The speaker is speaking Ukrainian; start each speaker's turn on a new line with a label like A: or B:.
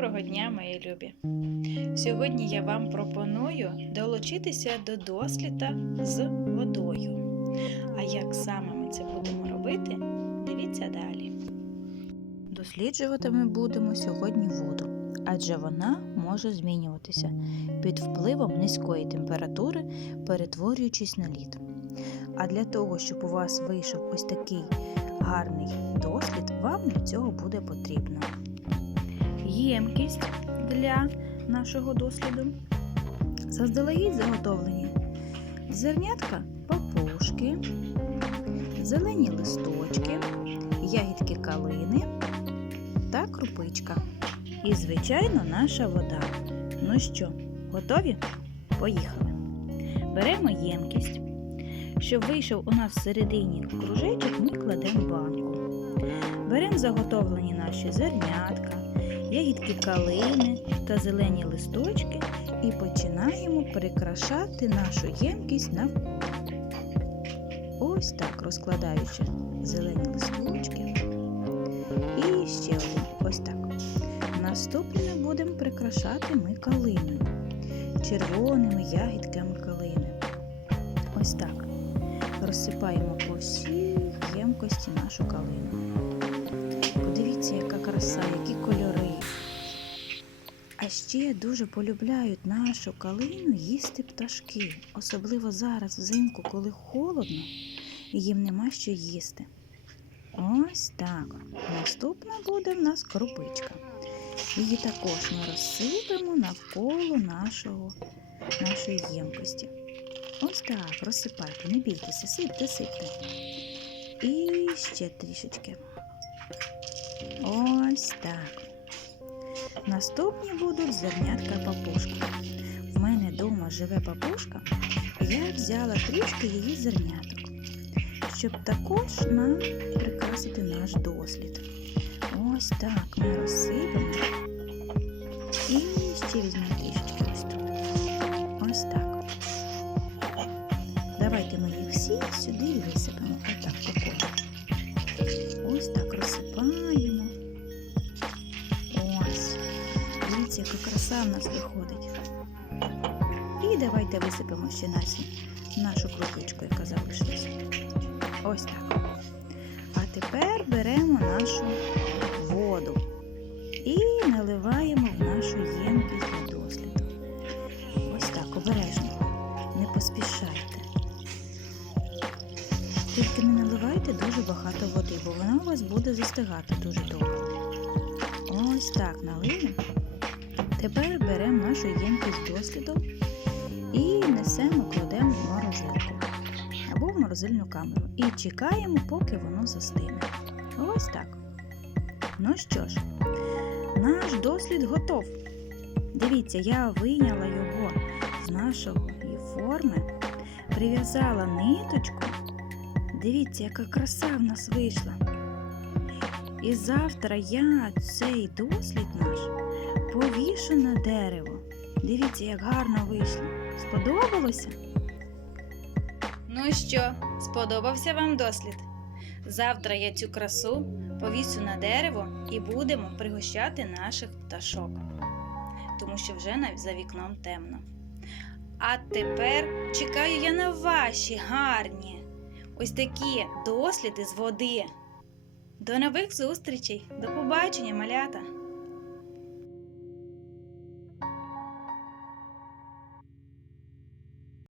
A: Доброго дня, мої любі! Сьогодні я вам пропоную долучитися до досліда з водою. А як саме ми це будемо робити, дивіться далі. Досліджувати ми будемо сьогодні воду, адже вона може змінюватися під впливом низької температури, перетворюючись на лід. А для того, щоб у вас вийшов ось такий гарний дослід, вам для цього буде потрібно ємкість для нашого досліду, заздалегідь заготовлені зернятка папушки, зелені листочки, ягідки калини та крупичка. І, звичайно, наша вода. Ну що, готові? Поїхали. Беремо ємкість. Щоб вийшов у нас всередині кружечок, ми кладемо банку. Беремо заготовлені наші зернятка, ягідки калини та зелені листочки і починаємо прикрашати нашу ємкість навколо. Ось так розкладаючи зелені листочки. І ще один. Ось так. Наступне будемо прикрашати ми калиною, червоними ягідками калини. Ось так. Розсипаємо по всій ємкості нашу калину. Подивіться, яка краса, ще дуже полюбляють нашу калину їсти пташки, особливо зараз взимку, коли холодно і їм нема що їсти. Ось так. Наступна буде в нас крупичка. Її також ми розсипемо навколо нашого, нашої ємкості. Ось так, розсипайте, не бійтеся, сипте, сипте. І ще трішечки. Ось так. Наступні будуть зернятка папушки. В мене вдома живе папушка, і я взяла трішки її зерняток, щоб також нам прикрасити наш дослід. Ось так ми розсипемо. І ще візьмемо трішечки ось тут. Ось так. Давайте ми їх всі сюди висипемо. Отак по колу. Яка краса в нас виходить. І давайте висипемо ще нашу крупичку, яка залишилася. Ось так. А тепер беремо нашу воду і наливаємо в нашу ємкість для досліду. Ось так, обережно. Не поспішайте. Тільки не наливайте дуже багато води, бо вона у вас буде застигати дуже довго. Ось так налили. Тепер беремо нашу ємкість досліду і несемо, кладемо в морозилку або в морозильну камеру. І чекаємо, поки воно застине. Ось так. Ну що ж, наш дослід готов. Дивіться, я вийняла його з нашої форми, прив'язала ниточку. Дивіться, яка краса в нас вийшла. І завтра я цей дослід наш повішу на дерево. Дивіться, як гарно вийшло. Сподобалося? Ну що, сподобався вам дослід? Завтра я цю красу повісю на дерево і будемо пригощати наших пташок, тому що вже за вікном темно. А тепер чекаю я на ваші гарні ось такі досліди з води. До нових зустрічей! До побачення, малята!